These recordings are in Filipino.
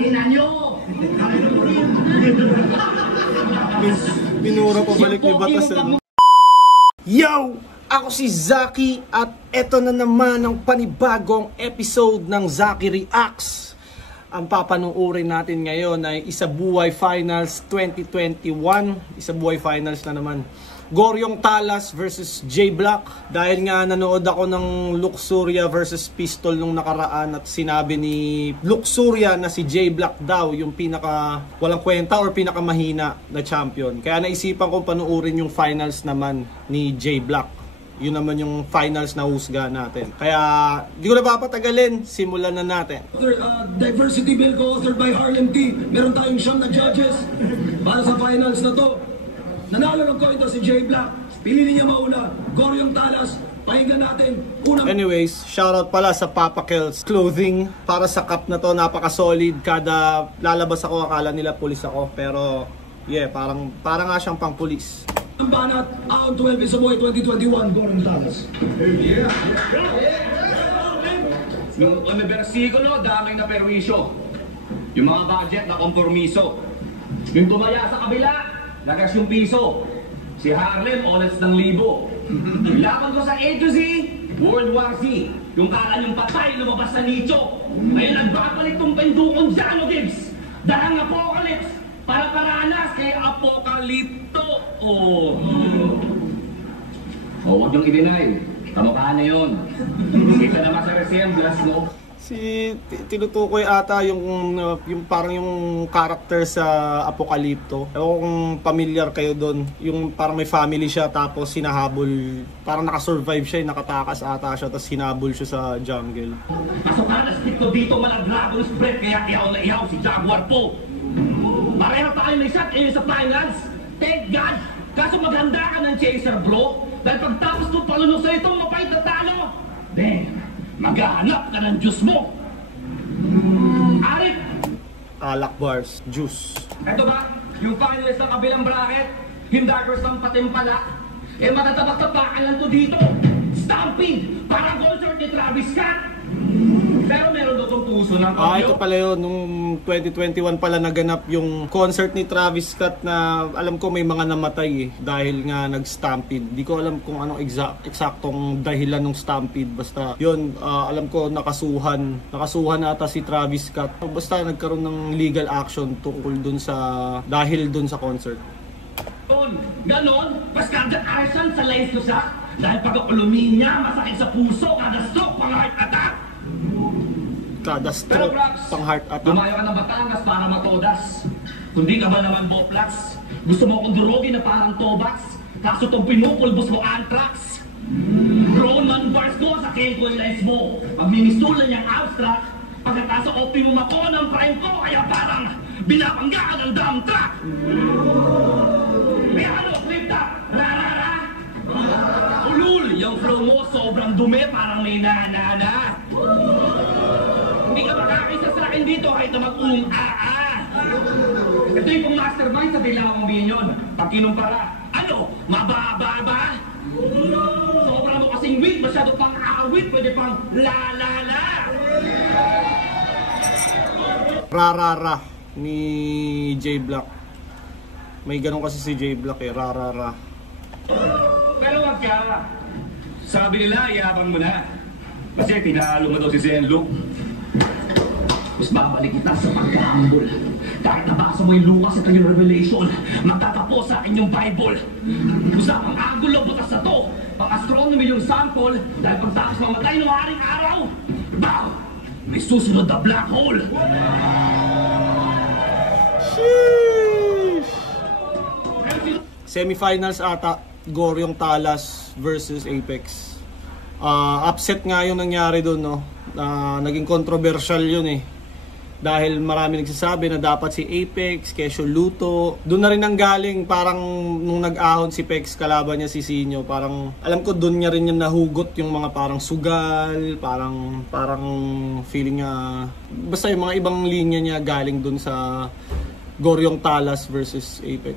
ina nyo! Minura pa balik ni Batas. Yo! Ako si Zaki at eto na naman ang panibagong episode ng Zaki Reacts. Ang papanuorin natin ngayon ay Isabuhay Finals 2021. Isabuhay Finals na naman. Goryong Talas versus J Block. Dahil nga nanood ako ng Luxuria versus Pistol nung nakaraan at sinabi ni Luxuria na si J Block daw yung pinaka walang kwenta or pinaka mahina na champion. Kaya naisipan kong panuorin yung finals naman ni J Block. Yun naman yung finals na husga natin. Kaya di ko na papatagalin, simulan na natin. Diversity bill co-authored by Harlem T. Meron tayong siyam na judges para sa finals na to. Nanalo ng coin to si J Block. Pili niya mauna. Goryong Talas. Pakinggan natin. Anyways, shoutout pala sa Papa Kel's Clothing. Para sa cup na to, napaka-solid. Kada lalabas ako, akala nila pulis ako. Pero, yeah, parang nga siyang pang pulis. Ang banat, Aon 12, Isabuhay 2021, Goryong Talas. Yeah. Nung versikulo, damay na perwisyo. Yung mga budget na kompromiso. Yung tumaya sa kabila, nagas yung piso. Si Harlem, honest ng libo. Laban ko sa A to Z, World War Z. Yung kala niyong patay, lumabas sa nicho. Ngayon nagbabalik tong pendukong Jano Gibbs. Dahang apocalypse, para paranas kay Apokalipto. Huwag niyong i-deny. Kamukhaan na yun. Kita naman sa resemblance, no? Tinutukoy ata yung parang yung character sa Apokalipto. Ewan ko kung familiar kayo doon. Yung parang may family siya tapos sinahabol. Parang nakasurvive siya, nakatakas ata siya tapos hinabol siya sa jungle. Pasok ka na stick ko dito, malaglago yung spread kaya iyaw na iyaw si Jaguar po. Pareho tayo may shot kayo sa finals. Thank God! Kaso maghanda ka ng chaser bro. Dahil pagtapos ko palunok sa itong mapait na talo. Then, maghahanap ka ng juice mo. Arik! Alak bars, juice. Ito ba? Yung finalist ng kabilang bracket, Himdarkers ng patimpala, matatabak-tabakan lang to dito. Stampede! Para goal short ni Travis Scott. Pero meron doon itong puso ng kamyo. Ito pala yun. Nung 2021 pala naganap yung concert ni Travis Scott na alam ko may mga namatay dahil nga nag-stampede. Di ko alam kung anong eksaktong dahilan ng stampede. Basta yun, alam ko nakasuhan ata si Travis Scott. Basta nagkaroon ng legal action tungkol dun sa dahil dun sa concert. Ganon, Pascal Arson sa lines ko siya. Dahil pag-ulumi niya, masakit sa puso, kada stroke, pang heart attack. Kada stroke, pang heart attack. Lumayo ka ng Batangas para matodas. Kundi ka ba naman Boplax? Gusto mo akong durogin na parang Tobax? Kaso itong pinupulbos mo Anthrax. Roman bars ko sa Kenko lines mo. Magmimistulan niyang abstract. Pagkatasa optimum ako ng prime ko, kaya parang binabangga ka ng dump truck. May ano, flip top, rarara. Ulul, yung flow mo sobrang dumi, parang may nanana. Hindi ka makakaisa sa akin dito kahit na mag-a-a. Ito yung pang mastermind sa Dilawang Binyon. Pag kinumpara, ano, mababa ba? Sobrang mo kasing weak, masyado pang awit, pwede pang la-la-la. Rarara ni J Block. May ganun kasi si J Block rarara. Pero wag ka. Sabi nila, yabang mo na. Kasi tinalo mo daw si Zen Luke. Mas babalik kita sa pagkahambol. Kahit nabasa mo yung Lucas at yung Revelation, magtatapos sa akin yung Bible. Usapang angulo, butas na to. Pang-astronomy yung sample, dahil pagtapos mamatay ng haring araw. Bow! May susunod na black hole. Sheesh! Semifinals ata, Goryong Talas versus Apex. Upset nga yung nangyari doon, no? Naging controversial yun eh. Dahil marami nagsasabi na dapat si Apex, kesyo Luto. Doon na rin nanggaling parang nung nag-ahon si Pex kalaban niya si Sinyo. Parang alam ko doon niya rin yung nahugot yung mga parang sugal, parang feeling niya. Basta yung mga ibang linya niya galing doon sa Goryong Talas versus Apex.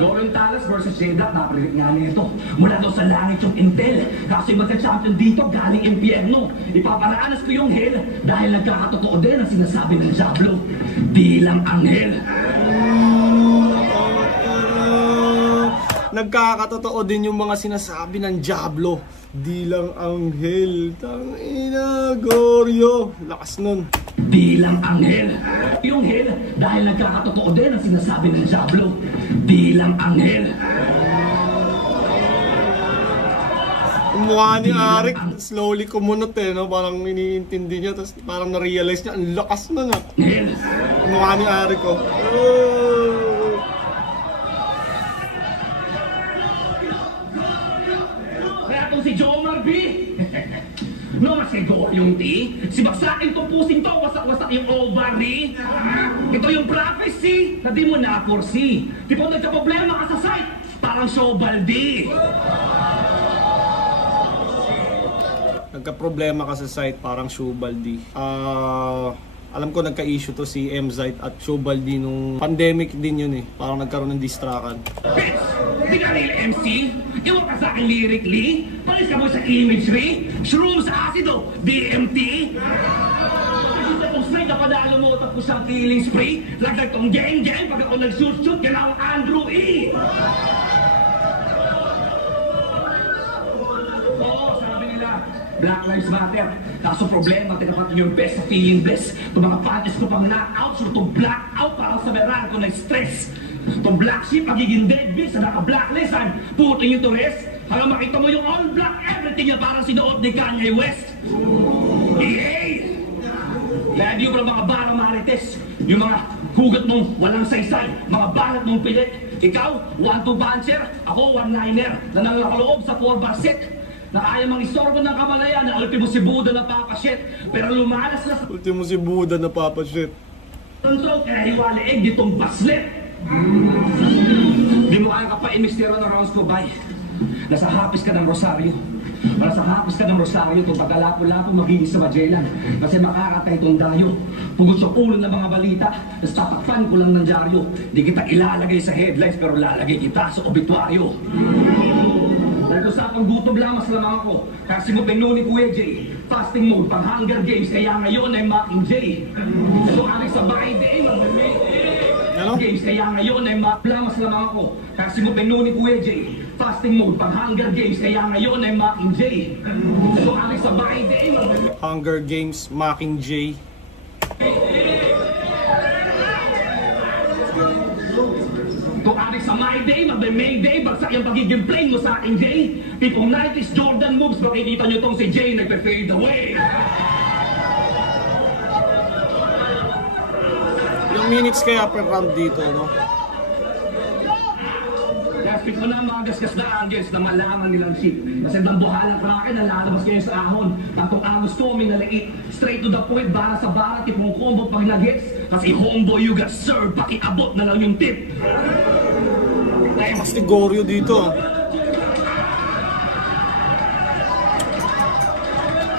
Lauren Talas versus J Black, napalilit nga nito. Mula daw sa langit yung intel. Kasi magka-champion dito, galing impyerno. Ipaparanas ko yung hell dahil nagkakatotoo din ang sinasabi ng Diablo. Di lang anghel. Nagkakatotoo din yung mga sinasabi ng Diablo. Di lang anghel. Tangina, Goryo. Lakas nun. Di lang anghel. Yung hell dahil nagkakatotoo din ang sinasabi ng Diablo. Di lang anghel. Yung mukha ni Arik, slowly kumunot eh, no? Parang iniintindi niya, tapos parang na-realize niya, ang lakas nun ah. Yung mukha ni Arik, oh. Kaya itong si Jomar B. No, masigaw yung T. Si Baksakin to pusing to, wasak-wasak yung ovary. Ito yung prophecy na di mo na-foresee. Di po nagka-problema ka sa site, parang Shobaldi. Nagka-problema ka sa site, parang Shobaldi. Alam ko nagka-issue to si M-Zite at Shobaldi nung pandemic din yun eh. Parang nagkaroon ng distrakan. Bitch! Di ka real MC? Iwan ka sa akin lyrically? Palis ka mo sa imagery? Shroom sa acido? DMT? Kasi kung straight na padalo mo, tapos siyang killing spree, lagdag tong gang-gang pag ako nag-shoot-shoot, ganawang Andrew E! Oo, sabi nila, Black Lives Matter. Kaso problema, tinapat yung best sa feeling best. Itong mga panties ko pang knockout, sure to black out para sa meran ko na stress. Itong black sheep, magiging dead beast na naka-blacklistan. Putin yung tourist, hanggang makita mo yung all black everything niya parang sinuot ni Kanye West. Yay! Kaya di ko mga barang marites, yung mga hugot mong walang saysay, mga balat mong pilit. Ikaw, 1-2 puncher, ako 1-liner, na nalakaloob sa 4-bar set. Na ayaw mang istorbo ng kamalayan na ultimo si Buddha na papasyet. Pero lumalas na sa Ultimo si Buddha na papasyet. control kaya hiwalaig ditong baslet. Di mo kaya ka pa imistero ng rounds ko, bay. Nasa hapis ka ng rosaryo. Nasa hapis ka ng rosaryo, itong pagkalapo-lapo magiging sa Magellan. Kasi makakatay itong dayo. Pugod sa ulo ng mga balita, tapos tatakpan ko lang ng dyaryo. Di kita ilalagay sa headlines, pero lalagay kita sa obituaryo. Nag-usapang gutom lang, mas lamang ako. Kasi mo pinno ni Kuya J. Fasting mode, pang Hunger Games, kaya ngayon ay Mocking J. So aking sabay day, Games, kaya ngayon ay mas lamang ako. Kasi mo pinno ni Kuya J. Fasting mode, pang Hunger Games, kaya ngayon ay Mocking J. So aking sabay day, Hunger Games, Mocking J. Kung aking sa my day, mag-may day, bagsak yung pagiging plain mo sa akin, Jay. Tipong 90s Jordan moves, makikita nyo tong si Jay, nagpe-fade away. Yung minutes kaya per round dito, no? Kaya ko na mga gasgas na angels na malaman nilang shit. Kasi nang buhalang kraken na lalabas kayo sa ahon. Pagtong angos ko, may nalait. Straight to the point, bara sa bara, tipong combo pag nag-hits. Kasi homeboy, you got served, pakiabot na lang yung tip. Mas ni Goryo dito.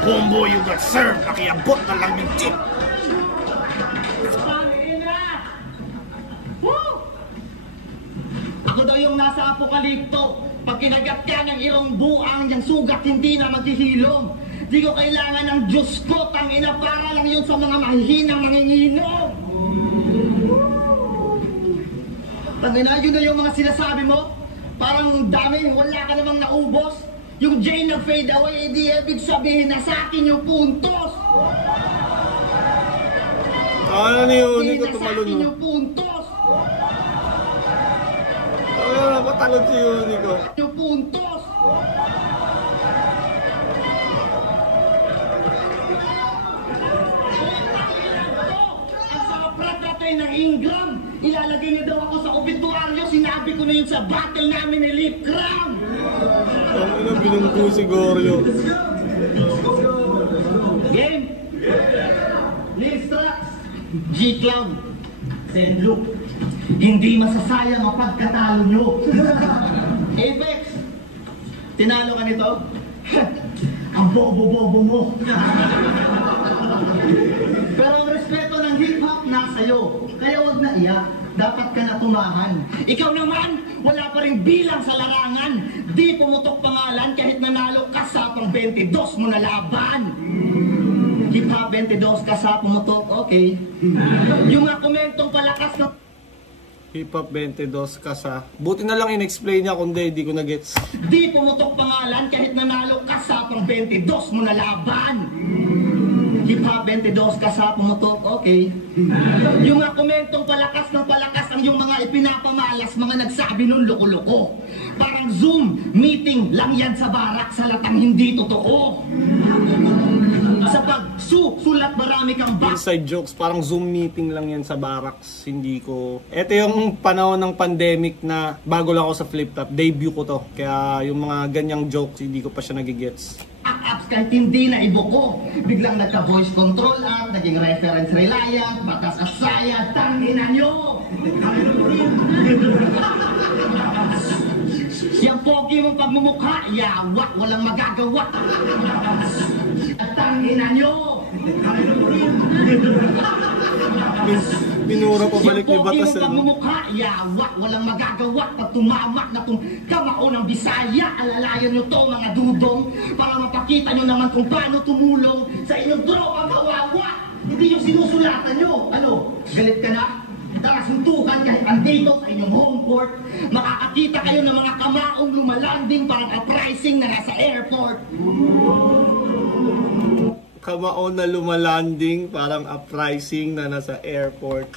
Combo, you got served, pakiabot na lang yung tip. Ako daw yung nasa apokalipto. Pag kinagat ka ng irong buang, yung sugat hindi na maghihilom. Di ko kailangan ng Diyos ko, tangina, para lang yun sa mga mahihinang manginginom. Tangina, yun na yung mga sinasabi mo. Parang dami, wala ka namang naubos. Yung Jay nag-fade away, di ibig sabihin na sa akin yung puntos. Ano ni Uni ko tumalon, no? Yung puntos. Matalon si Uni ko. Yung puntos. Ang sa pratratay ng Ingram, ilalagay niya daw ako sa obituaryo. Sinabi ko na yun sa battle namin ni Lip Cram. Ano na binungko si Goryo? Game. Listrax. G-Clown. St. Luke. Hindi masasayang ang pagkatalo nyo. Apex. Tinalo ka nito? Ang bobo-bobo mo. Pero ang respeto ng hip-hop nasa'yo. Kaya wag na iyak. dapat ka na tumahan. Ikaw naman, wala pa rin bilang sa larangan. Di pumutok pangalan kahit nanalo ka sa pang 22 mo na laban. Hip hop 22 ka sa pumutok, okay. Yung mga komentong palakas na Hip Hop 22 ka sa... Buti na lang in-explain niya kundi di ko na gets. di pumutok pangalan kahit nanalo ka sa pang 22 mo na laban. Hip Hop 22 ka sa pumutok, okay. Yung mga komentong palakas ng palakas ang yung mga ipinapamalas, mga nagsabi nun loko-loko. Parang Zoom meeting lang yan sa barak, sa latang hindi totoo. Sa pagsulat marami kang Inside jokes, parang Zoom meeting lang yan sa barracks. Hindi ko... Ito yung panahon ng pandemic na bago lang ako sa Flip Top. Debut ko to. Kaya yung mga ganyang jokes, hindi ko pa siya nagigets. apps kahit hindi na ibuko. Biglang nagka-voice control app, naging reference reliant, batas at saya, tangina nyo! Yang pogi mong pagmumukha, yawa, walang magagawa. At tangina nyo! Minura pa balik ni Batas. Yung pagmumukha, yawa, walang magagawa. Pag tumamak na itong kamao ng Bisaya, alalayan nyo to mga dudong para mapakita nyo naman kung paano tumulong sa inyong tropa kawawa. Hindi yung sinusulatan nyo. Ano, galit ka na? Tara, suntukan kahit andito sa inyong home port. Makakakita kayo ng mga kamaong lumalanding parang uprising na nasa airport. Kamaon na lumalanding, parang uprising na nasa airport.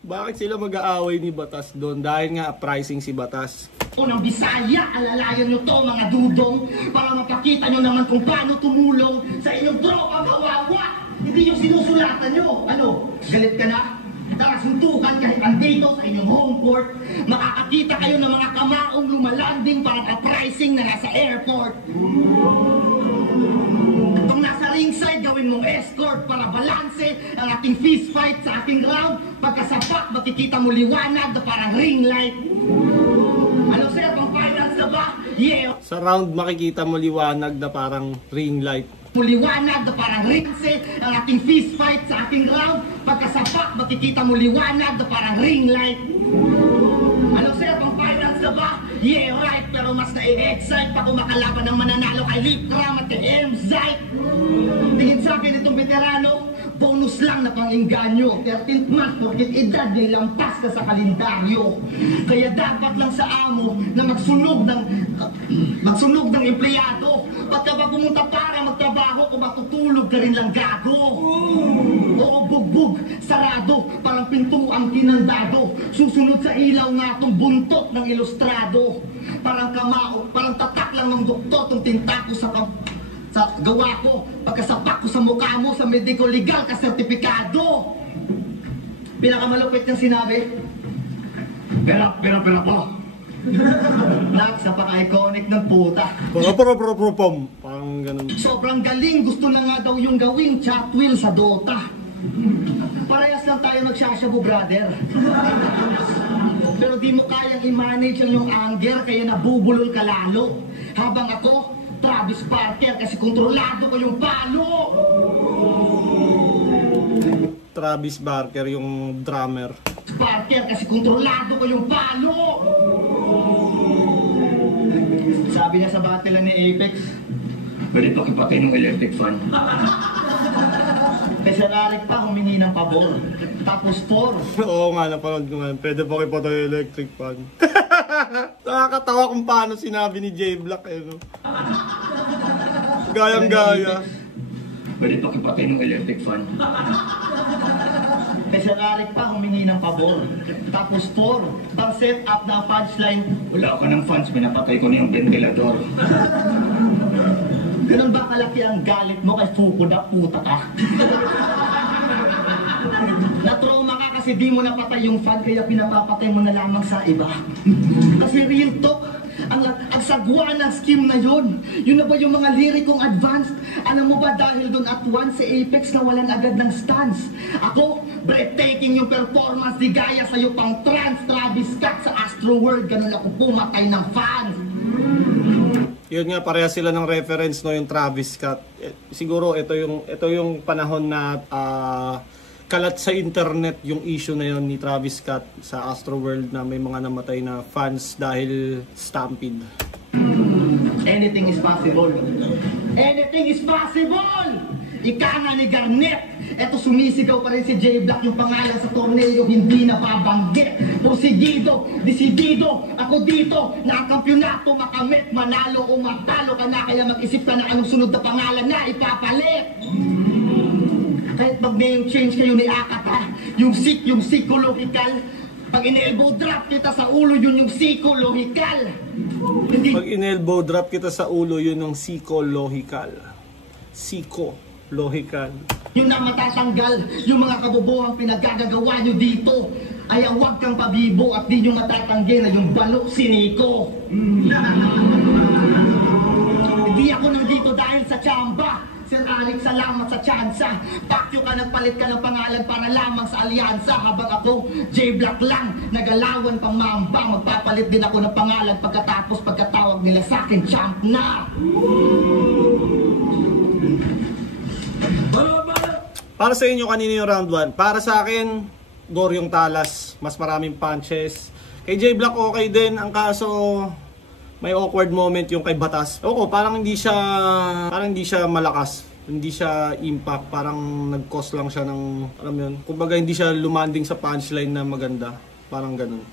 Bakit sila mag-aaway ni Batas doon? Dahil nga uprising si Batas. Unang Bisaya, alalayan nyo to mga dudong para mapakita nyo naman kung paano tumulong sa inyong tropa kawawa. Hindi yung sinusulatan nyo. Ano, galit ka na? Tara, suntukan kahit andito sa inyong home port. Makakakita kayo ng mga kamaong lumalanding parang uprising na nasa airport. Kung nasa ringside, gawin mong escort para balanse ang ating fist fight sa ating round. Pagkasapak, makikita mo liwanag na parang ring light. Ano sir, pang finals na ba? Yeah! Sa round makikita mo liwanag na parang ring light. Liwanag na parang ringse ang ating fist fight sa ating round. Pagkasapak, makikita mo liwanag na parang ring light. Ano sir, pang finals na ba? Yeah, right, pero mas na-excite pa kung makalaban ng mananalo kay Lip Cram at kay M-Zyte. Tingin sa akin itong veterano, bonus lang na pang-inganyo. 13th month, porkit edad niya lampas ka sa kalendaryo. Kaya dapat lang sa amo na magsunog ng empleyado. Pagka ba pumunta para magtrabaho, kung matutulog ka rin lang gago. Oo, bugbog, sarado, parang pintuang kinandado. Susunod sa ilaw nga tong buntot ng ilustrado. Parang kamao, parang tatak lang ng doktor tong tinta ko sa gawa ko. Pagkasapak ko sa mukha mo sa medico legal ka sertipikado. Pinakamalupit niyang sinabi, pera po. Nak, sa paka-iconic ng puta. Parang ganun. Sobrang galing, gusto na nga daw yung gawing chat wheel sa Dota. Parehas lang tayo nagsasyabu, brother. Pero di mo kayang i-manage ang yung anger, kaya nabubulol ka lalo. Habang ako, Travis Barker, kasi kontrolado ko yung palo. Travis Barker, yung drummer. Barker, kasi kontrolado ko yung palo. Sabi niya sa battle ni Apex, Pwede pakipatay ng electric fan. kay Sir Alec pa humingi ng pabor. Tapos 4. Oo nga, napanood ko nga. Pwede pa kipa tayo electric fan. Nakakatawa kung paano sinabi ni J Black eh, no? Gayang-gaya. Pwede pakipatay ng electric fan. Kay Sir Alec pa humingi ng pabor. Tapos 4. Pang set up na punchline. Wala ka ng fans, pinapatay ko na yung ventilador. Ganun ba kalaki ang galit mo kay Fukuda, puta ka? Na-trauma ka kasi di mo napatay yung fan, kaya pinapapatay mo na lamang sa iba. Kasi real talk, ang sagwa ng scheme na yun. Yun na ba yung mga lirikong advanced? Alam mo ba dahil doon at once si Apex nawalan agad ng stance? Ako, breathtaking yung performance, di gaya sa'yo pang trans, Travis Scott sa Astro World, ganun ako pumatay ng fans. Yun nga, pareha sila ng reference, no, yung Travis Scott. Siguro ito yung panahon na kalat sa internet yung issue na yon ni Travis Scott sa Astroworld na may mga namatay na fans dahil stampede. Anything is possible. Anything is possible! Ika nga ni Garnet. Eto sumisigaw pa rin si J Black, yung pangalan sa torneo hindi nababanggit. Prosigido, desidido, ako dito na ang kampyonato makamit. Manalo o matalo ka na, kaya mag-isip ka na anong sunod na pangalan na ipapalit. Kahit mag-name change kayo ni Akata, yung psychological. Pag in-elbow drop kita sa ulo, yun yung psychological. Pag in-elbow drop kita sa ulo, yun yung psychological. Psychological. Yung na matatanggal, yung mga kabobohang pinagagagawa nyo dito, ay huwag kang pabibo at di nyo matatanggal na yung balo siniko. Hindi ako nandito dahil sa tsamba. Sir Alex, salamat sa tsansa. Pakyo ka, nagpalit ka ng pangalan para lamang sa alyansa. Habang ako, J Black lang, nagalawan pang mamba. Magpapalit din ako ng pangalan pagkatawag nila sa akin, champ na. Para sa inyo, kanina yung round 1. Para sa akin, Goryong Talas. Mas maraming punches. Kay J Black okay din. Ang kaso, may awkward moment yung kay Batas. Oo, parang hindi siya malakas. Hindi siya impact. Parang nag-cause lang siya ng, alam yun. Kumbaga hindi siya lumanding sa punchline na maganda. Parang ganun.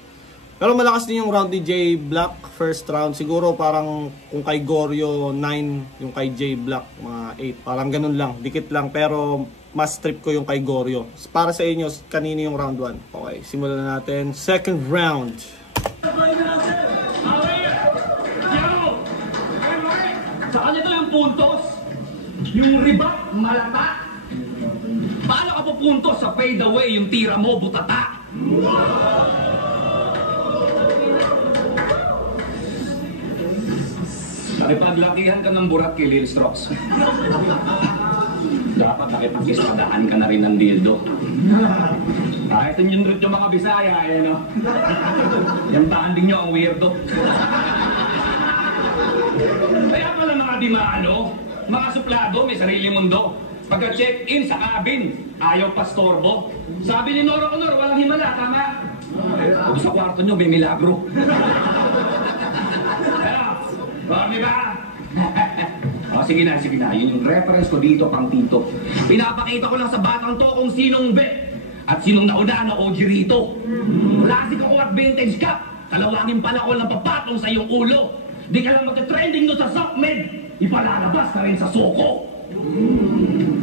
Pero malakas din yung round ni J Black. First round. Siguro parang kung kay Goryo 9, yung kay J Black mga 8. Parang ganun lang. Dikit lang. Pero mas trip ko yung kay Goryo. Para sa inyo, kanino yung round 1? Okay, simulan na natin. Second round. Sa kanya to yung puntos. Yung ribat, malata. Paano ka pupuntos sa fade away yung tira mo, butata? Nakipaglakihan ka ng burat kay Lil Strokes. Dapat nakipagkispadahan ka na rin ng dildo. Kahit yung root yung mga Bisaya, no? Yung banding nyo ang weirdo. Kaya pala mga dimano, mga suplado, may sarili mundo. Pagka-check-in sa cabin, ayaw pastorbo. Sabi ni Nora Honor, walang himala, tama? Kung sa kwarto nyo, may milagro. Ano? Ba? Oh, sige na. Yun yung reference ko dito, pang tito. Pinapakita ko lang sa batang to kung sinong bet at sinong nauna na OG rito. Classic ako at vintage ka. Kalawangin pala ko lang papatong sa iyong ulo. Di ka lang magka-trending doon sa SOCMED. Ipalalabas na rin sa Soko.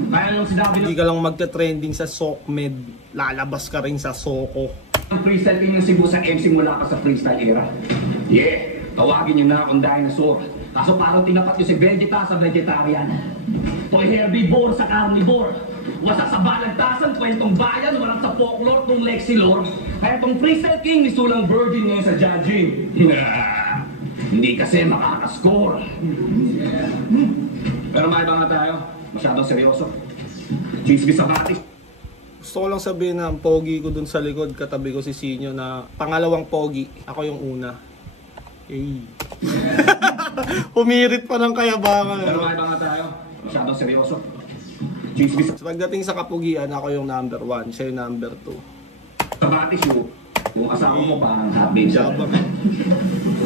Kaya lang sinabi Di ka lang magte-trending sa SOCMED. Lalabas ka rin sa Soko. ang freestyle team ng Cebu sa MC mula pa sa freestyle era. Yeah, tawagin nyo na akong dinosaur. Kaso parang tinapat nyo si Vegeta sa vegetarian. Toy herbivore sa carnivore. Wasak sa balagtasan, kwentong bayan, walang sa folklore tong Lexilor. Kaya tong freestyle king ni Sulang Virgin ngayon sa judging. Hindi kasi makakascore. Pero may iba nga tayo, masyadong seryoso. Chismis sa batis. Gusto ko lang sabihin na ang pogi ko dun sa likod, katabi ko si Sinyo na pangalawang pogi, ako yung una. Hey. Humirit pa ng kayabangan. Pero may iba nga tayo, masyadong seryoso. Chismis So, pagdating sa kapugian, ako yung number 1, siya yung number 2. sa batis yung asawa mo pa ang hot babe siya.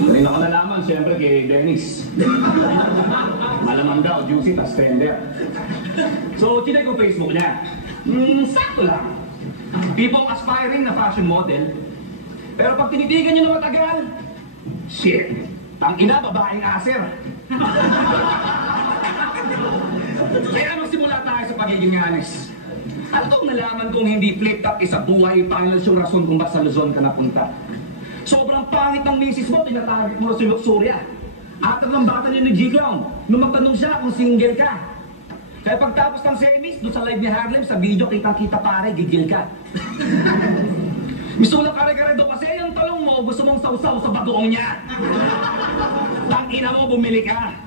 Rin ako nalaman, siyempre kay Dennis. Malamang daw, juicy, tas tender. So, chinek ko Facebook niya. Sakto lang. People aspiring na fashion model. Pero pag tinitigan niyo na matagal, shit, tangina, babaeng aser. Kaya magsimula tayo sa pagiging honest. Ano itong nalaman kong hindi flip-top isa buhay finals yung rason kung ba't sa Luzon ka napunta? Sobrang pangit ng misis mo, tinatarget mo si Luxuria. Atat ng bata niya ni G-Clown, nung magtanong siya kung single ka. Kaya pagtapos ng semis, doon sa live ni Harlem, sa video, kitang-kita pare, gigil ka. Gusto mo lang kare-kare doon kasi yung talong mo, gusto mong sausaw sa bagoong niya. Tangina mo, bumili ka.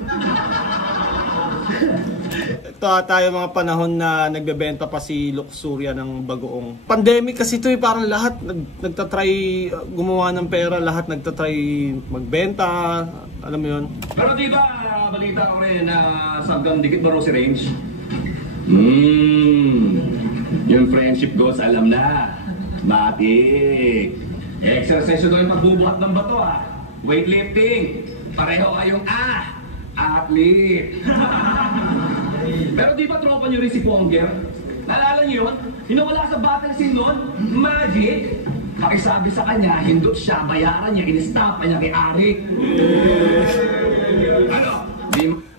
Ito tayo mga panahon na nagbebenta pa si Luxuria ng bagoong. Pandemic kasi ito parang lahat nagtatry gumawa ng pera, lahat nagtatry magbenta, alam mo yun. Pero di ba, balita ko rin na Sagam Dikit Baro si Range? Yung friendship goals, alam na. Matik. Exercise yun yung pagbubuhat ng bato weightlifting. Pareho kayong athlete. Pero di ba tropa nyo rin si Ponger? Naalala nyo yun? Hinawala sa battle scene nun? Magic! Pakisabi sa kanya, hindot siya, bayaran niya, inistapa niya kay Arik. Ano?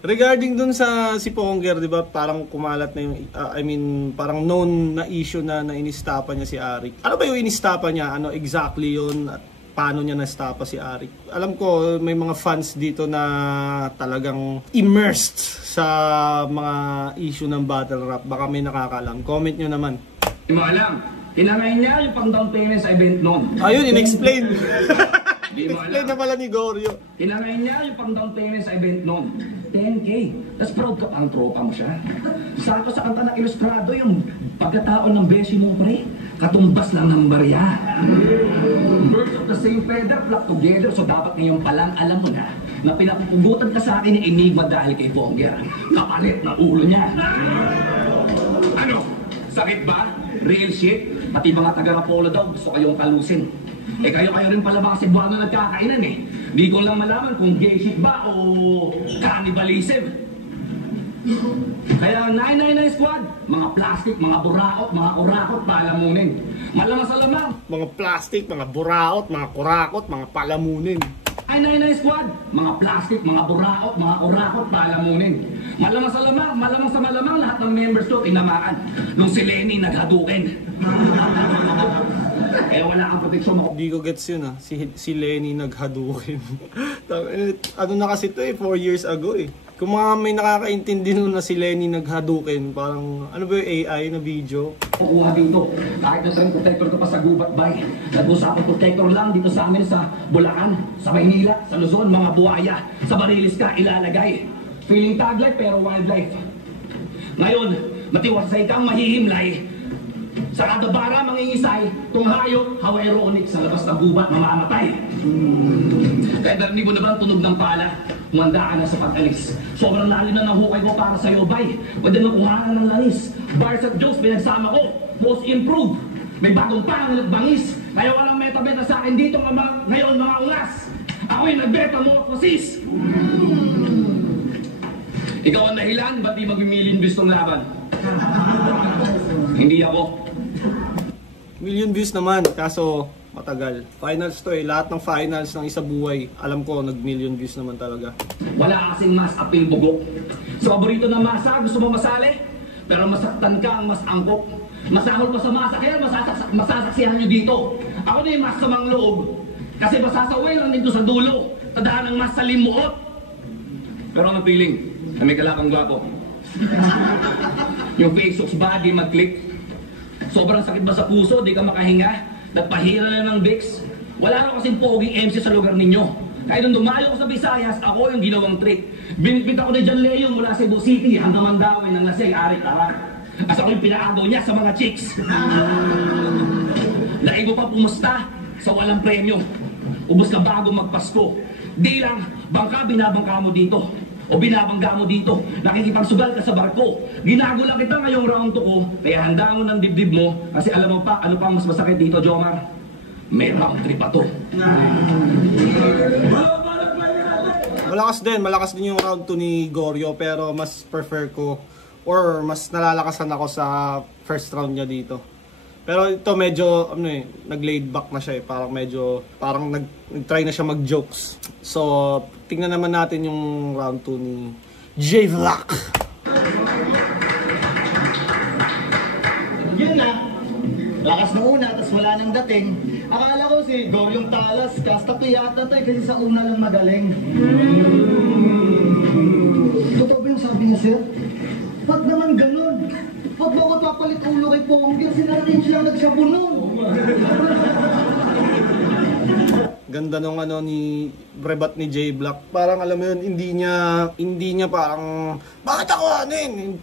Regarding dun sa si Ponger, di ba, parang kumalat na yung, parang known na issue na inistapa niya si Arik. Ano ba yung inistapa niya? Ano exactly yun? At paano niya na-stapa si Arik? Alam ko, may mga fans dito na talagang immersed sa mga issue ng battle rap. Baka may nakakaalam. Comment nyo naman. Hindi mo alam. Tinangay niya yung pang-down payment sa event noon. Ayun, in-explain. In-explain na pala ni Goryo. Tinangay niya yung pang-down payment sa event noon. 10K. Tapos proud ka pang tropa mo siya. Sakto sa kanta ng Ilustrado yung pagkataon ng beshi mong pre. Katumbas lang ng barya. Birds of the same feather flock together. So dapat ngayon pa lang alam mo na pinapupugutan ka sa akin ni Enigma dahil kay Ponger. Kapalit na ulo niya. Ano? Sakit ba? Real shit? Pati mga taga-Rapolo daw gusto kayong kalusin. Kayo rin pala mga Cebuano nagkakainan Di ko lang malaman kung gay shit ba o cannibalism. Kaya 999 squad, mga plastic, mga buraot, mga kurakot, palamunin. Malamang sa lamang. Mga plastic, mga buraot, mga kurakot, mga palamunin. 999 squad, mga plastic, mga buraot, mga kurakot, palamunin. Malamang sa lamang, malamang sa malamang, lahat ng members to tinamaan nung si Lenny naghadukin. Kaya wala kang proteksyon mo. Hindi ko gets yun si Lenny naghadukin. Ano na kasi to 4 years ago Kung mga may nakakaintindi nun na si Lenny naghadukin, parang ano ba yung AI na video? Kukuha dito, kahit na train protector ka pa sa Gubat Bay. Nag-usapang protector lang dito sa amin sa Bulacan, sa Maynila, sa Luzon, mga buhaya. Sa Barilis ka ilalagay. Feeling taglife pero wildlife. Ngayon, matiwasay kang mahihimlay. Sa kadabara, mangingisay, kung hayop, hawaironic sa labas ng gubat, mamamatay. Kaya narinig mo na ba ang tunog ng pala? Humanda ka na sa pag-alis. Sobrang lalim na ng hukay ko para sa'yo, bay. Pwede na kuhanan ng langis. Bars at jokes, pinagsama ko. Most improved. May bagong pangalan at bangis. Kaya walang meta-beta sa akin dito ngayon, mga ungas. Ako'y nag-metamorphosis. Ikaw ang dahilan, ba't di mag-million views tong laban? Hindi ako. Million views naman, kaso matagal. Finals to lahat ng finals ng isa buhay. Alam ko, nag-million views naman talaga. Wala kasing mas apil bugok. Sa paborito ng masa, gusto mo masali? Pero masaktan ka ang mas angkop. Masahol pa sa masa, kaya masasaksihan nyo dito. Ako na yung mas samang loob. Kasi masasaway lang dito sa dulo. Tadaan ng mas sa limuot. Pero ang feeling, na may kalakang gwapo. Yung Facebook body mag-click. Sobrang sakit ba sa puso, di ka makahinga? Nagpahira na ng Vicks? Wala na kasing poging MC sa lugar ninyo. Kaya nung dumayo ko sa Visayas, ako yung ginawang trick. Binitbit ako ni John Leo mula Cebu City hanggang Mandaue ng Laseng, Arik, Tarak. As ako yung pinaagaw niya sa mga chicks. Naigo pa pumusta sa walang premyo. Ubus ka bago magpasko. Di lang, bangka binabangka mo dito. O binabangga mo dito, nakikipagsugal ka sa barko. Ginagula kita ngayong round 2 ko, kaya handa mo ng dibdib mo, kasi alam mo pa, ano pa mas masakit dito, Jomar? May round 3 pa to. Malakas din yung round 2 ni Goryo, pero mas prefer ko, or mas nalalakasan ako sa first round niya dito. Pero ito medyo, nag-laid back na siya parang nag-try na siya mag-jokes. So, tingnan naman natin yung round 2 ni J-Vlack. Yun na. Lakas na una, tapos wala nang dating. Akala ko si Goryong Talas, kasta piyata tayo kasi sa una lang magaling. Totoo ba yung sabi niya, sir? Wag naman ganun. Wag mo ako papalit ulo kay Ponger, sinarrange lang nagsabunon. Ganda nung ni rebat ni J-Vlack. Parang alam mo yun, hindi niya parang bakit ako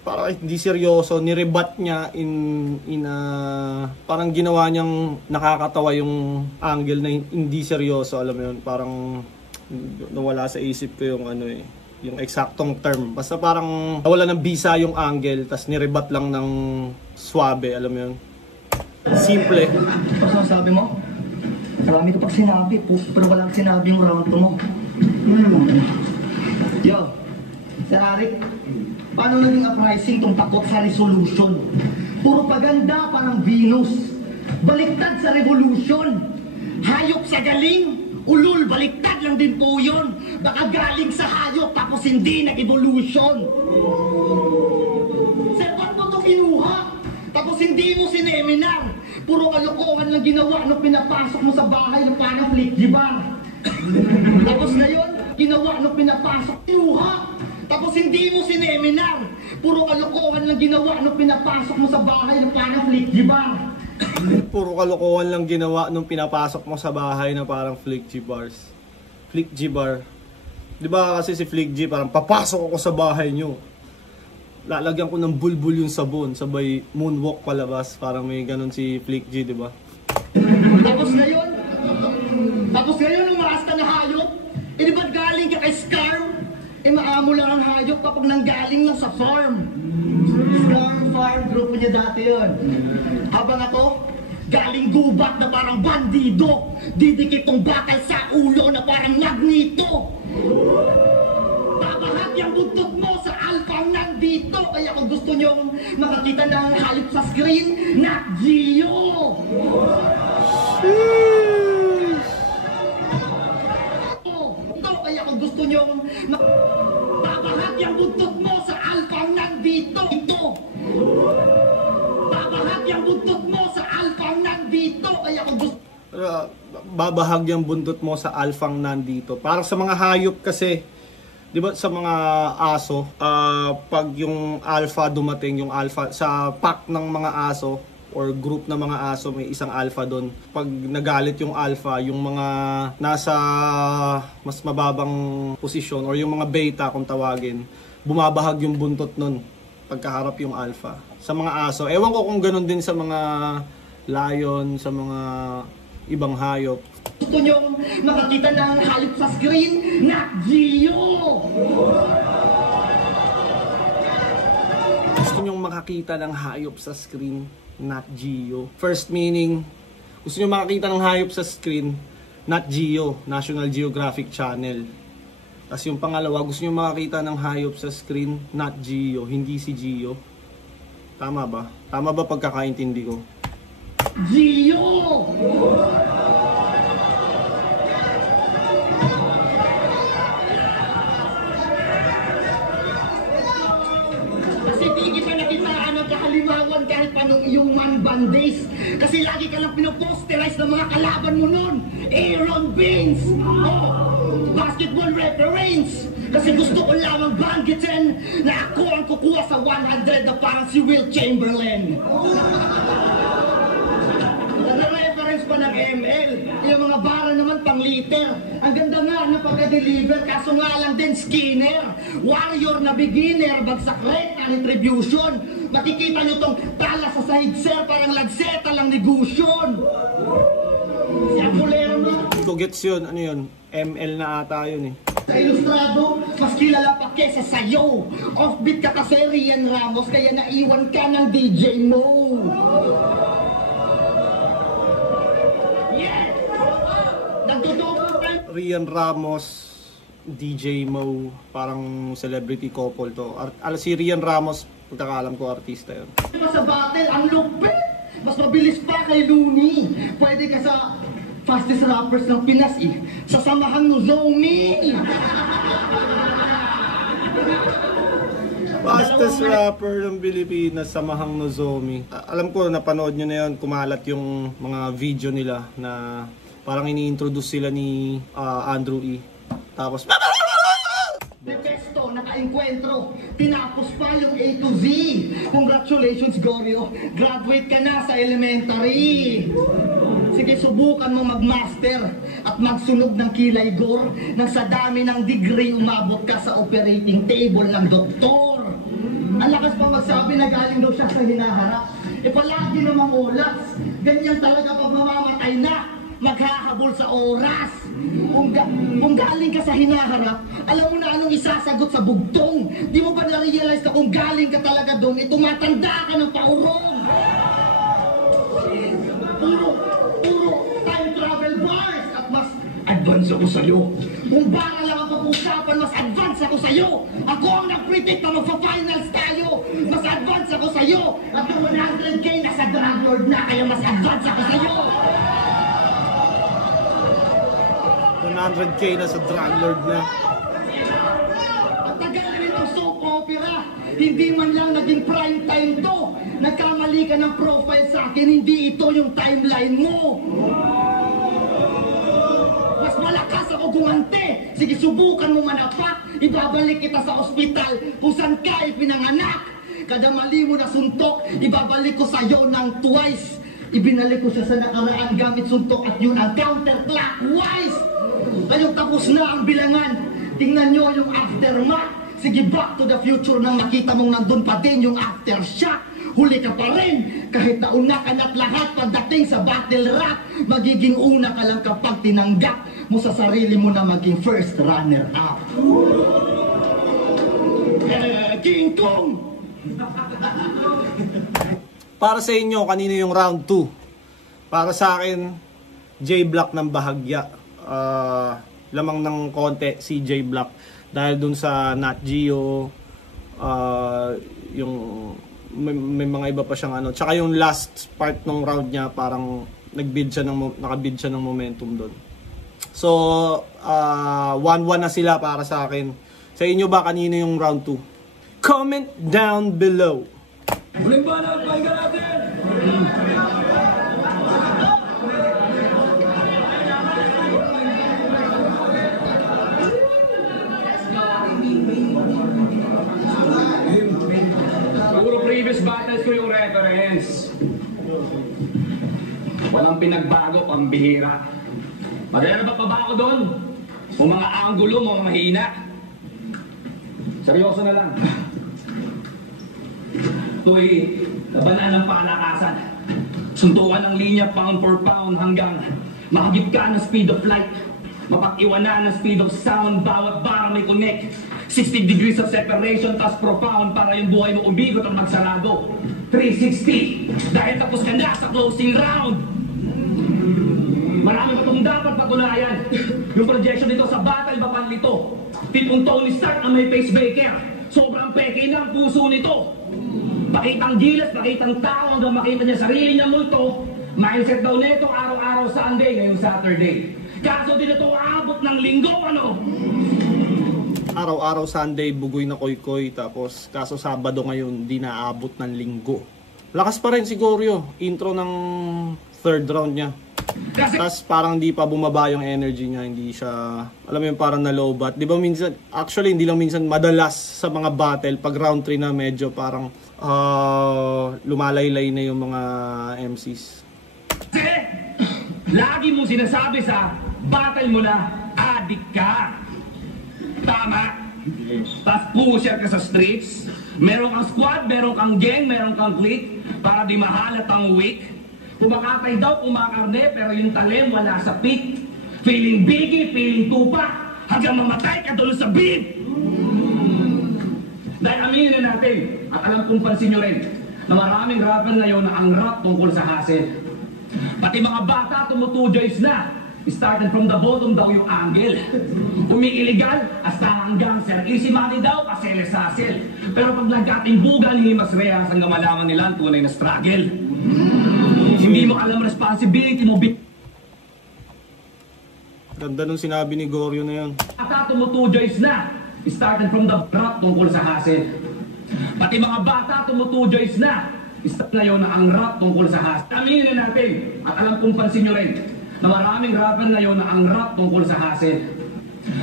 parang hindi seryoso. Nirebat niya parang ginawa niyang nakakatawa yung angle na hindi seryoso, alam mo yun. Parang nawala sa isip ko yung yung eksaktong term. Basta parang nawala ng bisa yung angle, tas nirebat lang ng swabe, alam mo yun? Simple. Ano sabi mo? Marami ka pag sinabi, pero walang sinabi yung round 2 mo. Yo, Sir Arik, paano naging uprising tong takot sa resolution? Puro paganda parang Venus. Baliktad sa revolution. Hayop sa galing. Ulul, baliktad lang din po yun. Baka galing sa hayop tapos hindi nag-evolution. Sir, ba't mo ito kinuha? Tapos hindi mo sineminar. Puro kalokohan lang ginawa nung pinapasok mo sa bahay ng parang flick-jibar. Tapos ngayon, ginawa nung pinapasok, kinuha. Tapos hindi mo sineminar. Puro kalokohan lang ginawa nung pinapasok mo sa bahay ng parang flick-jibar. Puro kalokohan lang ginawa nung pinapasok mo sa bahay na parang Flick G bars. Flick G bar. Di ba kasi si Flick G parang papasok ako sa bahay nyo. Lalagyan ko ng bulbul yung sabon, sabay moonwalk palabas. Parang may ganun si Flick G, di ba? Tapos ngayon nung marasta na hayop, di ba't galing ka kay Scar? Maamo lang ang hayop kapag nanggaling lang sa farm. Scar Farm, grupo niya dati yun. Habang ako, galing gubat na parang bandido. Didikit tong bakal sa ulo na parang magnito. Babahat yung buntot mo sa alpha nandito. Kaya kung gusto nyong makakita ng hayop sa screen, Nat Geo! Ito, kaya kung gusto nyong babahat yung buntot mo sa alpha nandito. Ito! Babahag yung buntot mo sa alphang nandito. Kaya kung gusto... Babahag yung buntot mo sa alphang nandito. Parang sa mga hayop kasi, di ba sa mga aso, pag yung alpha dumating, yung alpha, sa pack ng mga aso, or group ng mga aso, may isang alpha doon. Pag nagalit yung alpha, yung mga nasa mas mababang posisyon, or yung mga beta kung tawagin, bumabahag yung buntot nun pagkaharap yung alpha. Sa mga aso, ewan ko kung ganun din sa mga lion, sa mga ibang hayop. Gusto nyong makakita ng hayop sa screen? Nat Geo! Gusto nyong makakita ng hayop sa screen? Nat Geo. First meaning, gusto nyong makakita ng hayop sa screen? Nat Geo, National Geographic Channel. Tapos yung pangalawa, gusto nyo makakita ng hayop sa screen, Nat Geo, hindi si Geo. Tama ba? Tama ba pagkakaintindi ko? Geo! Kasi di kita nakitaan ng kahalimawan kahit panong iyong man bandays. Kasi lagi ka lang pinoposterize ng mga kalaban mo nun. Aaron Baines! Basketball reference. Kasi gusto ko lamang banggitin na ako ang kukuha sa 100 na parang si Will Chamberlain. Nare-reference pa ng ML. Yung mga bara naman pang liter. Ang ganda nga na pagka-deliver, kaso nga lang din Skinner. Warrior na beginner, bagsak rate na retribution. Makikita nyo tong tala sa sahig sir, parang lagseta lang negosyon. Si Apolero na. Hindi ko gets yun. Ano yun? ML na ata yun eh. Sa ilustrado, mas kilala pa kesa sa'yo. Offbeat ka kasi Rian Ramos, kaya naiwan ka ng DJ mo. Yes! Nagtuturo tayo. Rian Ramos, DJ Mo, parang celebrity couple to. Si Rian Ramos, pagkakalam ko, artista yun. Sa battle, ang lupit! Mas mabilis pa kay Looney. Pwede ka sa fastest rappers ng Pinas eh. Sa samahan mo, Zomi! Fastest rapper ng Pilipinas, Samahang Nozomi. Alam ko, napanood nyo na yun, kumalat yung mga video nila na parang ini-introduce sila ni Andrew E. Tapos, Detesto, naka-enkwentro. Tinapos pa yung A to Z. Congratulations, Goryo. Graduate ka na sa elementary. Sige, subukan mo mag-master at magsunog ng kilay gore nang sa dami ng degree umabot ka sa operating table ng doktor. Ang lakas pa magsabi na galing daw siya sa hinaharap. Palagi namang olas. Ganyan talaga pag mamamatay na. maghahabol sa oras. Kung galing ka sa hinaharap, alam mo na anong isasagot sa bugtong. Di mo ba na-realize na kung galing ka talaga doon, tumatanda ka ng paurong. Puro time travel bars at mas advance ako sa'yo. Kung baka lang ang pag-usapan, mas advance ako sa'yo. Ako ang nag-predict na magpa-finals tayo. Mas advance ako sa'yo. At yung 100K nasa drug lord na, kaya mas advance ako sa'yo. 100K na sa drug lord na. Ang tagal na nitong soap opera. Hindi man lang naging prime time to. Nagkamali ka ng profile sa akin, hindi ito yung timeline mo. Mas malakas ako gumante. Sige, subukan mo manapak. Ibabalik kita sa ospital kung saan ka ipinanganak. Kada mali mo na suntok, ibabalik ko sa'yo ng twice. Ibinalik ko siya sa nakaraan gamit suntok at yun ang counterclockwise. Ngayong tapos na ang bilangan. Tingnan nyo yung aftermath. Sige, back to the future nang makita mong nandun pa din yung aftershock. Huli ka pa rin, kahit nauna ka na't lahat pagdating sa battle rap. Magiging una ka lang kapag tinanggap mo sa sarili mo na maging first runner-up. King Kong! Para sa inyo, kanino yung round 2? Para sa akin, J Block ng bahagya. Lamang ng konti si J Block. Dahil dun sa Nat Geo, yung may mga iba pa siyang ano. Tsaka yung last part ng round niya, parang nakabuild siya ng momentum doon. So, 1-1 na sila para sa akin. Sa inyo ba, kanino yung round 2? Comment down below. Muling banat, pahinga natin! Puro previous battles ko yung reference. Walang pinagbago, pambihira. Maganda ba pa ba ako doon? Kung mga anggulo, mga mahina. Seryoso na lang. Ito'y labanan ng palakasan. Suntukan ng linya pound for pound hanggang makagip ka ng speed of light. Mapag-iwanan ng speed of sound, bawat barang may connect. 60 degrees of separation, tas profound para yung buhay mo umigot at magsarado. 360, dahil tapos ka na sa closing round. Marami pa itong dapat patunayan. Yung projection dito sa battle, mapanlito. Tipong Tony Stark na may pacemaker. Sobrang peke na ang puso nito. Pakitang gilas, pakitang tao hanggang makita niya sarili niya multo. Mindset daw nito araw-araw Sunday, ngayong Saturday. Kaso din ito aabot ng linggo, ano? Araw-araw Sunday, bugoy na koy-koy. Tapos, kaso Sabado ngayon, di naabot ng linggo. Lakas pa rin si Goryo. Intro ng third round niya. Tapos parang di pa bumaba yung energy niya. Hindi siya, alam mo yung parang na-lowbat. Di ba minsan, actually hindi lang minsan, madalas sa mga battle, pag round 3 na medyo parang lumalaylay na yung mga MCs. Kasi, lagi mong sinasabi sa battle mo na, adik ka. Tama. Tapos pusher ka sa streets. Meron kang squad, meron kang gang, meron kang clique. Para di mahalat ang weak. Kumakatay daw, kumakarne, pero yung talem wala sa peak. Feeling biggie, feeling tupa. Hanggang mamatay ka doon sa beat. Dahil aminin na natin, at alam kong pansin nyo rin, na maraming rapper ngayon na ang rap tungkol sa hustle. Pati mga bata tumutujoys na. Started from the bottom daw yung angle. Umiiligal, hasta hanggang sir. Easy money daw, kasi lesasel. Pero pag nagkating bugal, himas reyas hanggang malaman nila ang tunay na struggle. Hindi mo alam responsibility mo. Ganda nung sinabi ni Goryo na yun. Bata tumutujoys na. Started from the rap tungkol sa hustle. Pati mga bata tumutujoys na. Start na yun na ang rap tungkol sa hustle. Aminin na natin, at alam kong pansin nyo rin, na maraming rapper ngayon na ang rap tungkol sa hustle.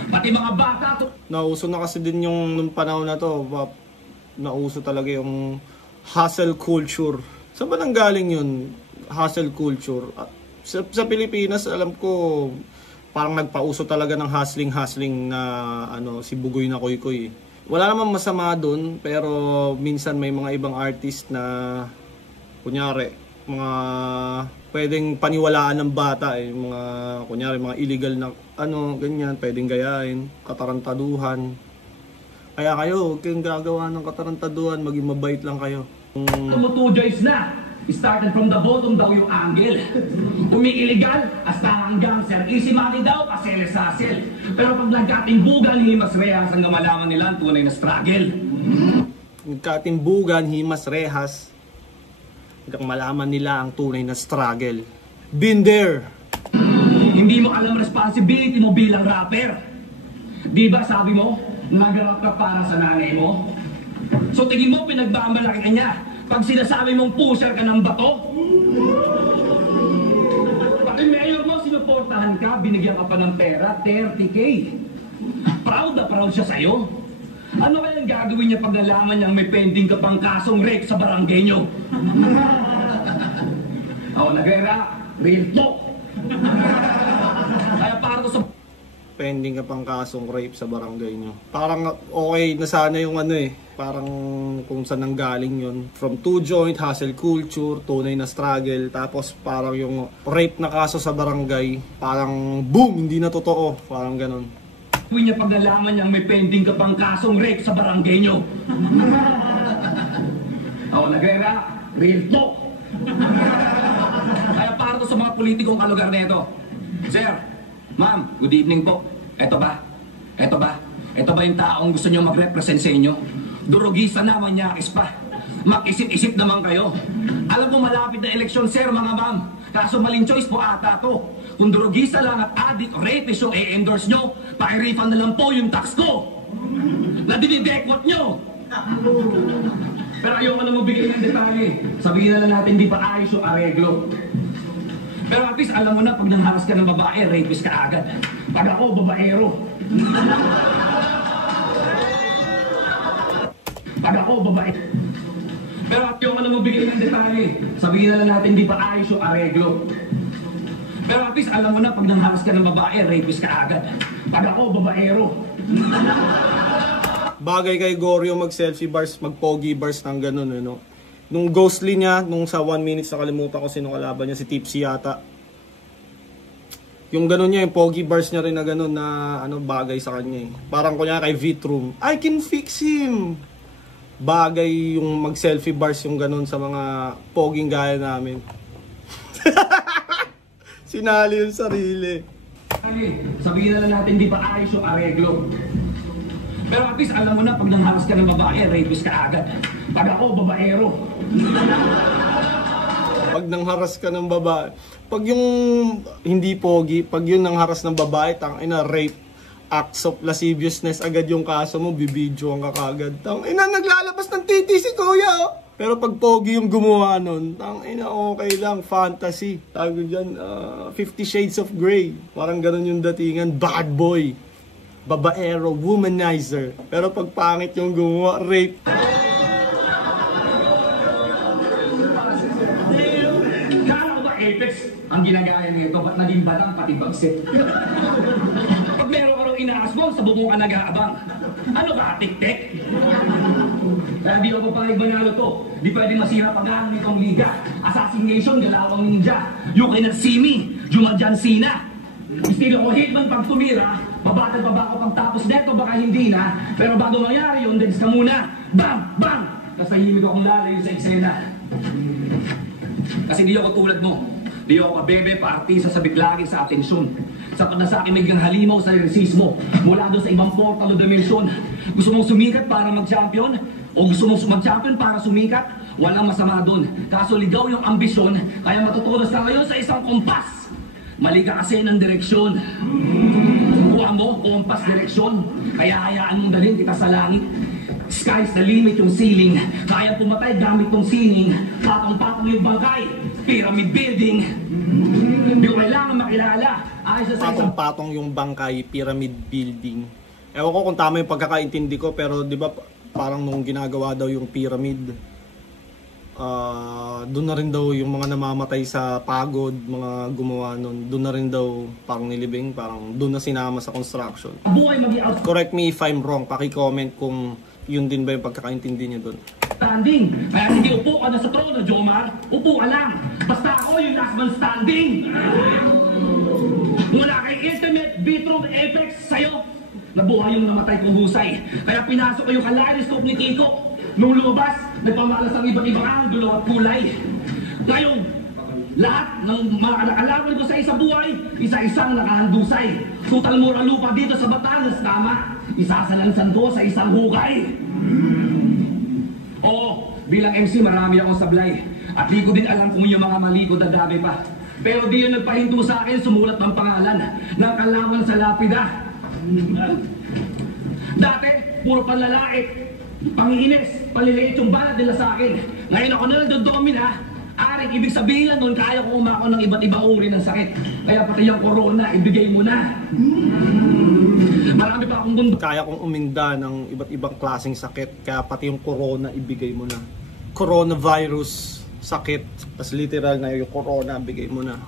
Pati mga bata Nauso na kasi din yung nung panahon na to. Nauso talaga yung hustle culture. Saan ba nanggaling yun? Hustle culture. Sa Pilipinas, alam ko, parang nagpauso talaga ng hustling na ano, si Bugoy na Koy-Koy. Wala namang masama doon, pero minsan may mga ibang artist na kunyari mga pwedeng paniwalaan ng bata eh, mga kunyari mga illegal na ganyan, pwedeng gayahin, katarantaduhan. Kaya kayo, huwag kayong gagawa ng katarantaduhan, maging mabait lang kayo. Two joints na. Started from the bottom daw yung angle. Umi-illegal, hasta hanggang Sir Easy Money daw, asel-sasel. Pero pag nagkatimbugan, himas rehas hanggang malaman nila ang tunay na struggle. Nagkatimbugan, himas rehas hanggang malaman nila ang tunay na struggle. Been there! Hindi mo alam responsibility mo bilang rapper. Di ba sabi mo, nag-rap ka para sa nanay mo? So tingin mo pinagbamalaki ka niya pag sinasabi mong pusher ka ng bato? Pati mayor mo, sinuportahan ka, binigyan ka pa ng pera, 30K. Proud na proud siya sa'yo. Ano kayang gagawin niya pag nalaman niyang may pending ka pang kasong rape sa barangay niyo? Ako nag-rap, real talk. Kaya para to sa... Pending ka pang kasong rape sa barangay nyo. Parang okay na sana yung parang kung saan nanggaling yun. From two joint, hustle culture, tunay na struggle, tapos parang yung rape na kaso sa barangay, parang boom, hindi na totoo. Parang ganon. Gawin niya pag nalaman niyang may pending ka pang kasong rape sa barangay nyo. Ako nag-rap, real talk. Kaya para to sa mga politikong kalugar na ito. Sir, ma'am, good evening po. Ito ba yung taong gusto nyo mag-represent sa inyo? Durugisa na, manyakis pa. Mag-isip-isip naman kayo. Alam mo malapit na eleksyon, sir, mga ma'am. Kaso maling choice po ata to. Kung durugisa lang at addict o rapist yung i-endorse nyo, pakirefund na lang po yung tax ko. Na dinidekwat nyo. Pero ayoko na magbigay ng detalye. Sabihin na lang natin di pa ayos yung areglo. Pero at least alam mo na pag nangharas ka ng babae, rapist ka agad. Pag ako, babaero. Pag ako, babae. Pero at yung ano magbigay ng detalye, sabihin na lang natin di pa ayos yung areglo. Pero at least alam mo na pag nangharas ka ng babae, rapist ka agad. Pag ako, babaero. Bagay kay Goryo mag-selfie bars, mag-pogi bars ng ganun, Nung ghostly niya, nung sa 1 minute nakalimutan ko sino kalaban niya, si Tipsy yata. Yung ganun niya, yung pogi bars niya rin na ganun na bagay sa kanya eh. Parang kunya kay Vitroom, I can fix him. Bagay yung mag-selfie bars yung ganun sa mga poging gaya namin. Sinali yung sarili. Sabihin na lang natin di pa ayos yung areglo. Pero at least alam mo na pag nangharas ka ng babae, rapist ka agad. Pag ako, babaero. Pag nangharas ka ng babae, pag yung hindi pogi, pag yun nangharas ng babae, tangina rape, acts of lasciviousness, agad yung kaso mo, bibidyo ang kakagad. Tangina, naglalabas ng titi si kuya. Pero pag pogi yung gumawa nun, tangina, okay lang, fantasy. Tawag dyan, 50 Shades of Grey. Parang ganun yung datingan, bad boy. Babaero, womanizer. Pero pag pangit yung gumawa, rape. Apex ang ginagaya nito, ba't naging balang pati bagsit? Pag meron ka rin inaasbol, sa bubong ka nag-aabang. Ano ka, tik-tik? Kaya di ako pa manalo to. Di pwede masira pag-aang nitong liga. Assassination, galawang ninja. You cannot see me, Jumadjan Sina. Estilo ko hitman pag tumira, babatag pa ba ako pag tapos neto, baka hindi na. Pero bago mangyari yun, dance ka muna. Bang! Bang! Tapos nahimig akong lalayo sa eksena. Kasi di ako tulad mo. Di ako kabebe, pa-artista, sabik lagi sa atensyon. Sapat na sa akin may halimaw sa lyricismo. Mula doon sa ibang portal o dimensyon. Gusto mong sumikat para mag-champion? O gusto mong mag-champion para sumikat? Walang masama doon. Kaso ligaw yung ambisyon, kaya matutulas ka ngayon sa isang kompas. Mali ka kasi ng direksyon. Kuha mo, kompas, direksyon. Kaya hayaan mong dalhin kita sa langit. Sky's the limit yung ceiling. Kaya pumatay gamit tong sining. Patong-patong yung bangkay. Pyramid building. Hindi ko kailangan makilala. Patong-patong yung bangkay, pyramid building. Ewan ko kung tama yung pagkakaintindi ko, pero di ba parang nung ginagawa daw yung pyramid, doon na rin daw yung mga namamatay sa pagod, mga gumawa nun. Doon na rin daw parang nilibing, parang doon na sinama sa construction. Buhay mag-i-out. Correct me if I'm wrong, paki-comment kung yun din ba yung pagkakaintindi niyo doon. standing. Kaya sige, upo ka na sa trono, Jomar. Upo ka lang. Basta ako yung last man standing. Wala kay Intimate Beatroom Apex sa'yo. Nabuhay yung namatay kong husay. Kaya pinasok ko yung kaleidoscope ni Kiko. Nung lumabas, nagpamalas ang iba't ibang anggulo at kulay. Ngayong lahat ng mga nakalaban ko sa isang buhay, isa-isang nakahandusay. Tutal mura lupa dito sa Batangas, tama. Isasalansan ko sa isang hukay. Oo, bilang MC marami akong sablay. At di ko din alam kung yung mga mali ko dadami pa. Pero di yun nagpahinto sa akin sumulat ng pangalan ng kalaman sa lapida. Dati, puro panlalait, pangiinis, paliliit yung balat nila sa akin. Ngayon ako na nagdodomina, aring ibig sabihin lang nun, kaya ko umako ng iba't ibang uri ng sakit. Kaya pati yung corona, ibigay mo na. Marami pa akong bundok. Kaya kong uminda ng iba't ibang klaseng sakit, kaya pati yung corona ibigay mo na. Coronavirus sakit, tas literal na yung corona bigay mo na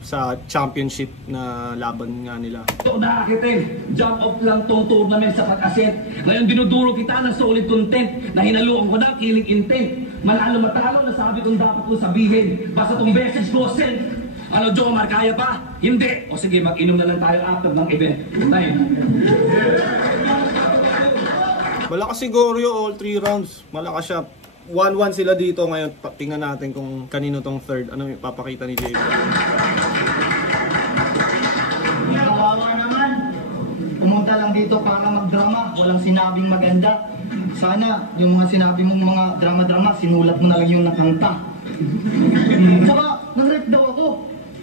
sa championship na laban nga nila. Ito nakakitin, jump off lang tong tournament sa pag-aset. Ngayon dinuduro kita ng solid content na hinaluan ko na killing intent. Manalo matalo na sabi kong dapat ko sabihin. Basta tong message ko send. Ano Jomar, kaya pa? Hindi. O sige, mag-inom na lang tayo after ng event. Time. Malakas si Goryo all 3 rounds. Malakas siya. 1-1 sila dito ngayon. Tingnan natin kung kanino tong third. Ano yung papakita ni Jay? Kawawa naman. Pumunta lang dito para magdrama. Walang sinabing maganda. Sana yung mga sinabi mong mga drama-drama, sinulat mo na lang yung nakanta. Saka, nang-rip daw ako.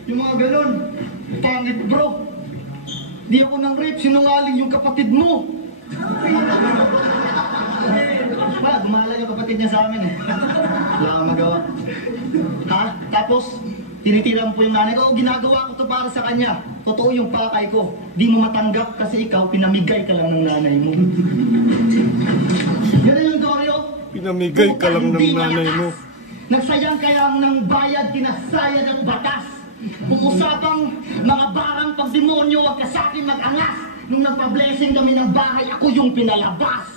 Yung mga ganun. Pangit bro. Di ako nang-rip, sinungaling yung kapatid mo. Wala, gumala yung kapatid niya sa amin eh. Wala akong magawa. Ha? Tapos, tinitiran po yung nanay ko. Ginagawa ko to para sa kanya. Totoo yung pakay ko. Di mo matanggap kasi ikaw, pinamigay ka lang ng nanay mo. Ganun yung Goryo. Pinamigay ka lang ng nanay mo. Nagsayang kaya ng bayad, kinasayad at batas. Pumusapang mga barang pagdemonyo, wag ka sa akin mag-angas. Nung nagpa-blessing kami ng bahay, ako yung pinalabas.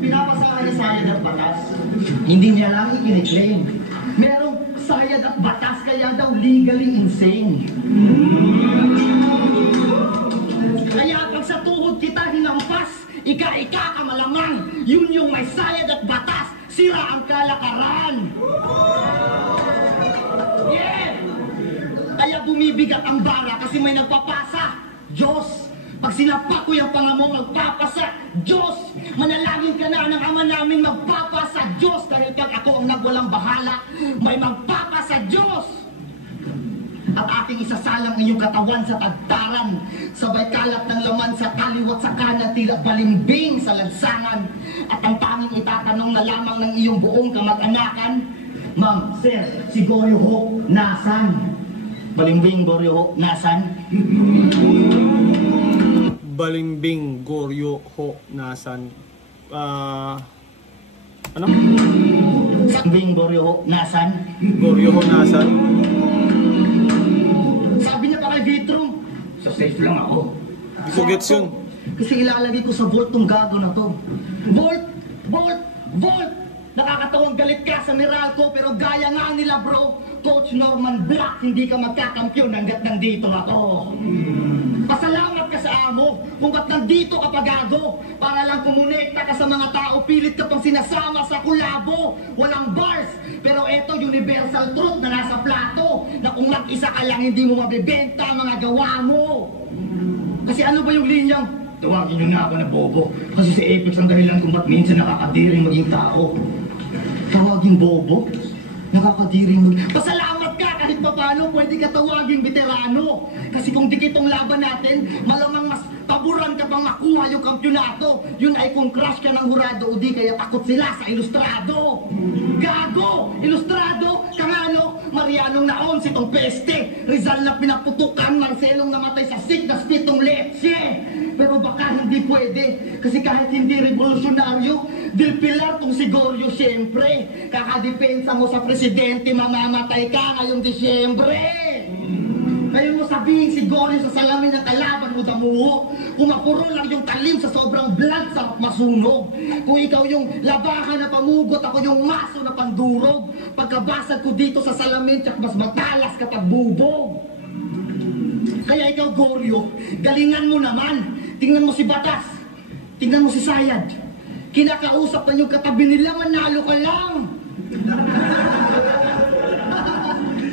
Pinapasahan niya sayad at batas. Hindi niya lang i-claim. Merong sayad at batas, kaya daw legally insane. Kaya pag sa tuhod kita hinampas, ika-ika ka malamang. Yun yung may sayad at batas, sira ang kalakaran. Yeah! Kaya bumibigat ang bara kasi may nagpapasa. Diyos, pag sinapak ko yung panga mo, magpapasa. Diyos, manalangin ka na ng ama namin, magpapasa. Diyos, dahil pag ako ang nagwalang bahala, may magpapasa. Diyos! At ating isasalang iyong katawan sa tagtaran, sabay kalat ng laman sa kaliwat sa kanan, tila balimbing sa lansangan. At ang tanging itatanong na lamang ng iyong buong kamag-anakan, Ma'am, Sir, si Goryo Ho, nasan? Balimbing, Goryo Ho, nasan? Balimbing, Goryo Ho, nasan? Ano? Balimbing, Goryo Ho, nasan? Goryo Ho, nasan? Sabi niya pa kay Vitrum, sa safe lang ako. So gets yun. Kasi ilalagay ko sa vault tong gago na to. Vault! Vault! Vault! Nakakatawang galit ka sa Meralco, pero gaya nga nila bro, Coach Norman Black, hindi ka magkakampyon hanggat nandito ako. Pasalamat ka sa amo kung ba't nandito ka pagago, para lang kumonekta ka sa mga tao, pilit ka pang sinasama sa kulabo. Walang bars, pero eto universal truth na nasa plato, na kung mag-isa ka lang hindi mo mabibenta ang mga gawa mo. Kasi ano ba yung linyang, tawagin nyo na ako na bobo, kasi si Apex ang dahilan kung ba't minsan nakakadiring maging tao. Tawagin bobo? Nakakadiring maging... Pasalamat ka kahit pa paano pwede ka tawagin veterano. Kasi kung dikitong laban natin, malamang mas paboran ka pang makuha yung kampyonato. Yun ay kung crush ka ng hurado o di kaya takot sila sa ilustrado. Gago! Ilustrado! Kangano? Marianong naon si tong peste. Rizal na pinaputukan, Marcelong namatay sa sickness pitong leche. Pero baka hindi pwede. Kasi kahit hindi revolusyonaryo, Del Pilar tong si Goryo siyempre. Kakadepensa mo sa presidente, mamamatay ka ngayong Disyembre. Ngayon mo sabihin si Goryo sa salamin ng kalaban mo damuho. Pumapuro lang yung talim sa sobrang blood sa masunog. Kung ikaw yung labahan na pamugot, ako yung maso na pandurog. Pagkabasag ko dito sa salamin, tsak mas matalas kapag bubog. Kaya ikaw, Goryo, galingan mo naman. Tingnan mo si Batas. Tingnan mo si Sayad. Kinakausap na yung katabi nila, manalo ka lang.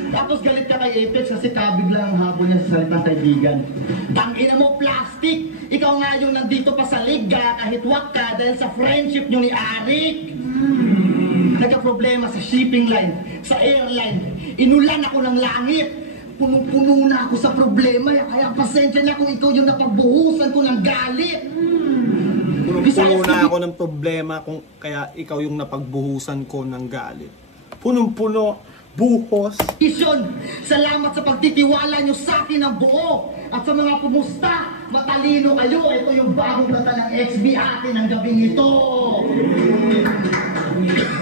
Tapos galit ka kay Apex kasi kabig lang ang habol niya sa salitang kaibigan. Tangina mo, plastic! Ikaw nga yung nandito pa sa liga, kahit wak ka dahil sa friendship nyo ni Arik. Nagka-problema sa shipping line, sa airline. Inulan ako ng langit. Punong-puno na ako sa problema. Kaya pasensya na kung ikaw yung napagbuhusan ko ng galit. Punong-puno na ako ng problema kung kaya ikaw yung napagbuhusan ko ng galit. Punong-puno, buhos. Salamat sa pagtitiwala nyo sa akin ng buo. At sa mga pumusta, matalino kayo. Ito yung bagong kanta ng XB atin ng gabing ito.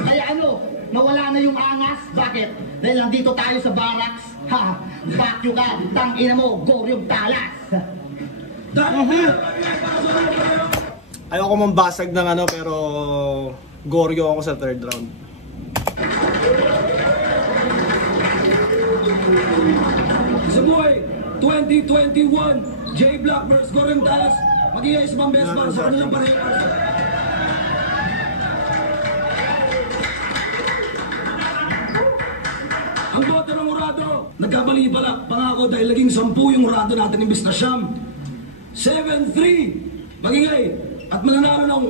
Kaya ano, nawala na yung angas? Bakit? Dahil nandito tayo sa barracks. Ha, bakyo ka, tangina mo, Goryong talas. Ayoko mambasag ng ano, pero Goryo ako sa third round. Sa buhay 2021, J Black vs. Goryong Talas. Mag-iayos bang best para sa kanilang pareho. Ang boto ng urado, nagkabali-balak pangako dahil naging 10 yung urado natin imbis na siyam. 7-3, magingay at mananalo ng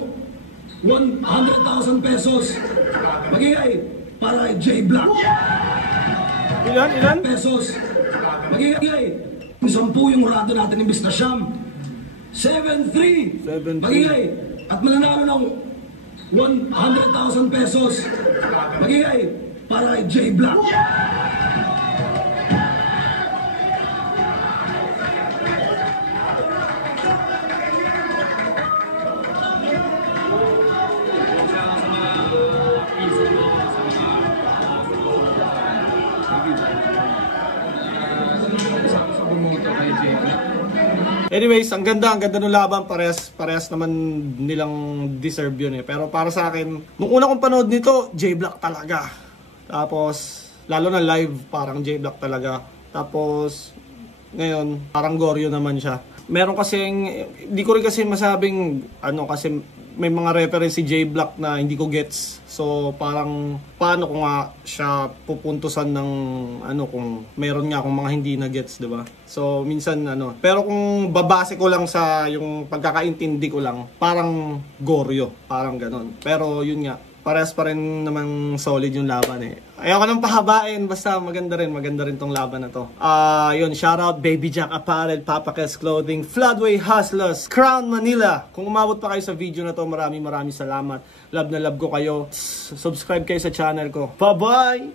100,000 pesos. Magingay para kay J Black. Ilan? Pesos. Magingay. 10 yung urado natin imbis na siyam. 7-3. Magingay. At mananalo ng 100,000 pesos. Magingay. Para kay J Black. Anyways, ang ganda ng laban, parehas naman nilang deserve yun eh. Pero para sa akin, nung una kong panood nito, J Black talaga. Tapos, lalo na live, parang J Black talaga. Tapos, ngayon, parang Goryo naman siya. Meron kasing, hindi ko rin kasi masabing, kasi may mga reference si J Black na hindi ko gets. So, parang, paano ko nga siya pupuntusan ng, kung meron nga akong mga hindi na gets, diba? So, minsan, pero kung babase ko lang sa yung pagkakaintindi ko lang, parang Goryo, parang ganon. Pero, yun nga, parehas pa rin namang solid yung laban eh. Ayoko nang pahabain, basta maganda rin tong laban na to. Yun, shoutout Baby Jack Apparel, Papa Kes Clothing, Floodway Hustlers, Crown Manila. Kung umabot pa kayo sa video na to, maraming salamat. Love na love ko kayo. Subscribe kayo sa channel ko. Bye-bye!